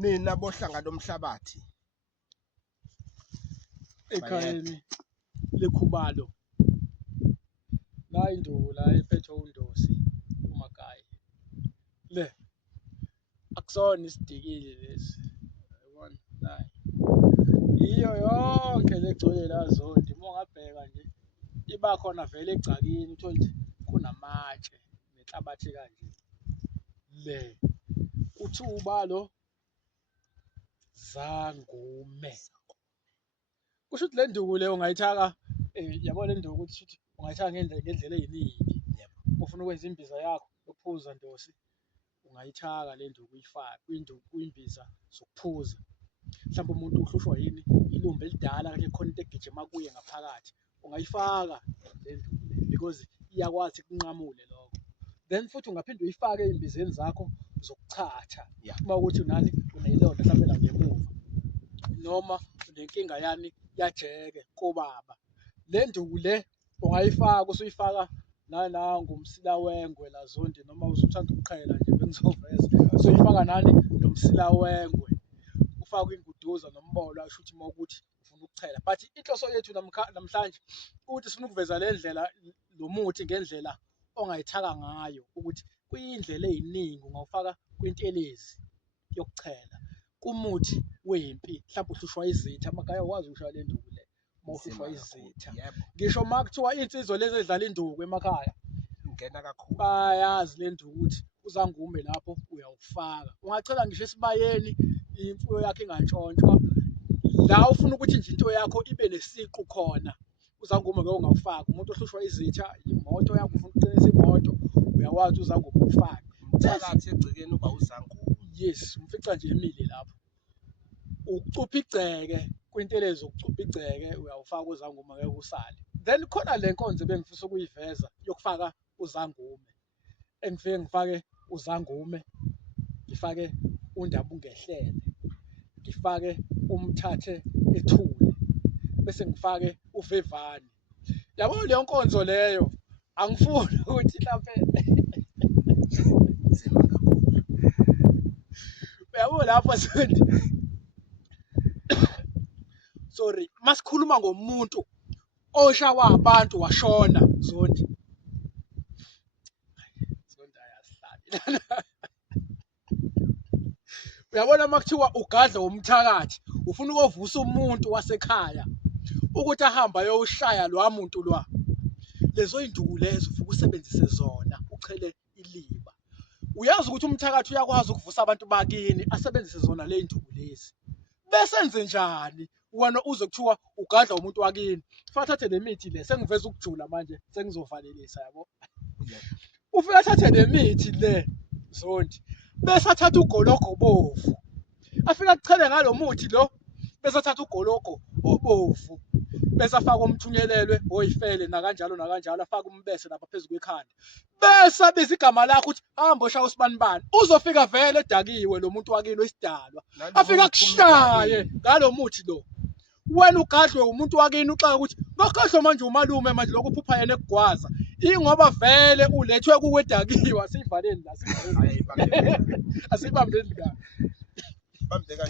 nina bohlanga lomhlabathi ekhayeni lekhubalo la induku la iphethe undosi uMagayi le akusona isidikile lesi yabona nayi iyo yonke legcwele la Zondi mongabheka nje iba khona vele egcakini uthola ukuthi kunamatshe nenhlabathi kanje le uthuba lo Zangume kusho ukuthi le nduku le ungayithaka yabona le nduku ukuthi ungayithaka ngendlela eziningi ufuna ukwenza imbiza yakho yokuphuza ndosi ungayithaka le nduku uyifake kuyimbiza zokuphuza mhlawumbe umuntu uhlushwa yini ilumbe elidala kanje khona into egijima kuye ngaphakathi ungayifaka le nduku because iyakwazi kunqamule lokho then futhi ungaphinde uyifake ezimbizeni zakho zokuchatha uma ukuthi unani uneyilonda mhlawumbe la ngemuva noma unenkinga yani yajeke kobaba le nduku le ungayifaka usuyifaka nala ngumsila wengwe la Zondi noma usuthanda ukuqhela nje bengizoveza usuyifaka nani nomsila wengwe ufaka inguduza nombolo asho ukuthi mawukuthi ufuna ukuchela but inhloso yethu namhlanje ukuthi sifuna ukuveza le ndlela lo muthi ngendlela ongayithaka ngayo ukuthi kuyindlela eziningi ungawufaka kwintelezi yokuchela kumuthi wempi mhlawumbe uhlushwa izitha amagaya wazi ukusho le nduku le mawuhlushwa izitha ngisho makuthiwa insizwa lezi edlala induku emakhaya ungena kakhulu bayazi le nduku ukuthi uZangume lapho uyawufaka ungachela ngisho esibayeni imfuyo yakhe ingantshontshwa la ufuna ukuthi nje into yakho ibe nesiqu khona uZangume ke ungawufaka umuntu ohlushwa izitha imoto yakho ufuna ukuqinisa imoto uyawazi uZangume ufaka umthakathi egcikeni uba uZangume yes umfica nje emile lapho ukucupha igceke kwintelezi ukucupha igceke uyawufaka uZangume ngeke usale then khona le nkonzo bengifisa ukuyiveza yokufaka uZangume engifike ngifake uZangume ngifake undaba ungehlele ngifake umthathe ethule bese ngifake uvevani yabo leyo nkonzo leyo angifuni ukuthi mhlawumbe yabo lapho Zondi sorry masikhuluma ngomuntu oshawa abantu washona Zondi ayasihlala uyabona makuthiwa ugadla umthakathi ufuna ukuvusa umuntu wasekhaya ukuthi ahambe ayoshaya lo muntu lwa lezo induku lezo ufuka usebenzise zona uchele iliba uyazi ukuthi umthakathi uyakwazi ukuvusa abantu bakini asebenzise zona le induku lezi besenze njani wena uzokuthiwa ugadla umuntu wakini kufanele thathe le mithi le sengiveza ukujula manje sengizovalelisa yabo ufika thathe le mithi le Zondi bese athatha ugologo obovu afika akuchele ngalo muthi lo bese athatha ugologo obovu bese afaka umthunyelelwe oyifele nakanjalo afaka umbese lapha phezulu kwekhanda bese abiza igama lakho ukuthi hamba oshaya usibanibani uzofika vele edakiwe lo muntu wakini oyisidalwa afika akushaye ngalo muthi lo wena ugadlwe umuntu wakini uxaka ukuthi bakhahlwa manje umalume manje lokho uphupha yena ekugwaza ingoba vele ulethwe kuwedakiwe asivaleni la asibambeni la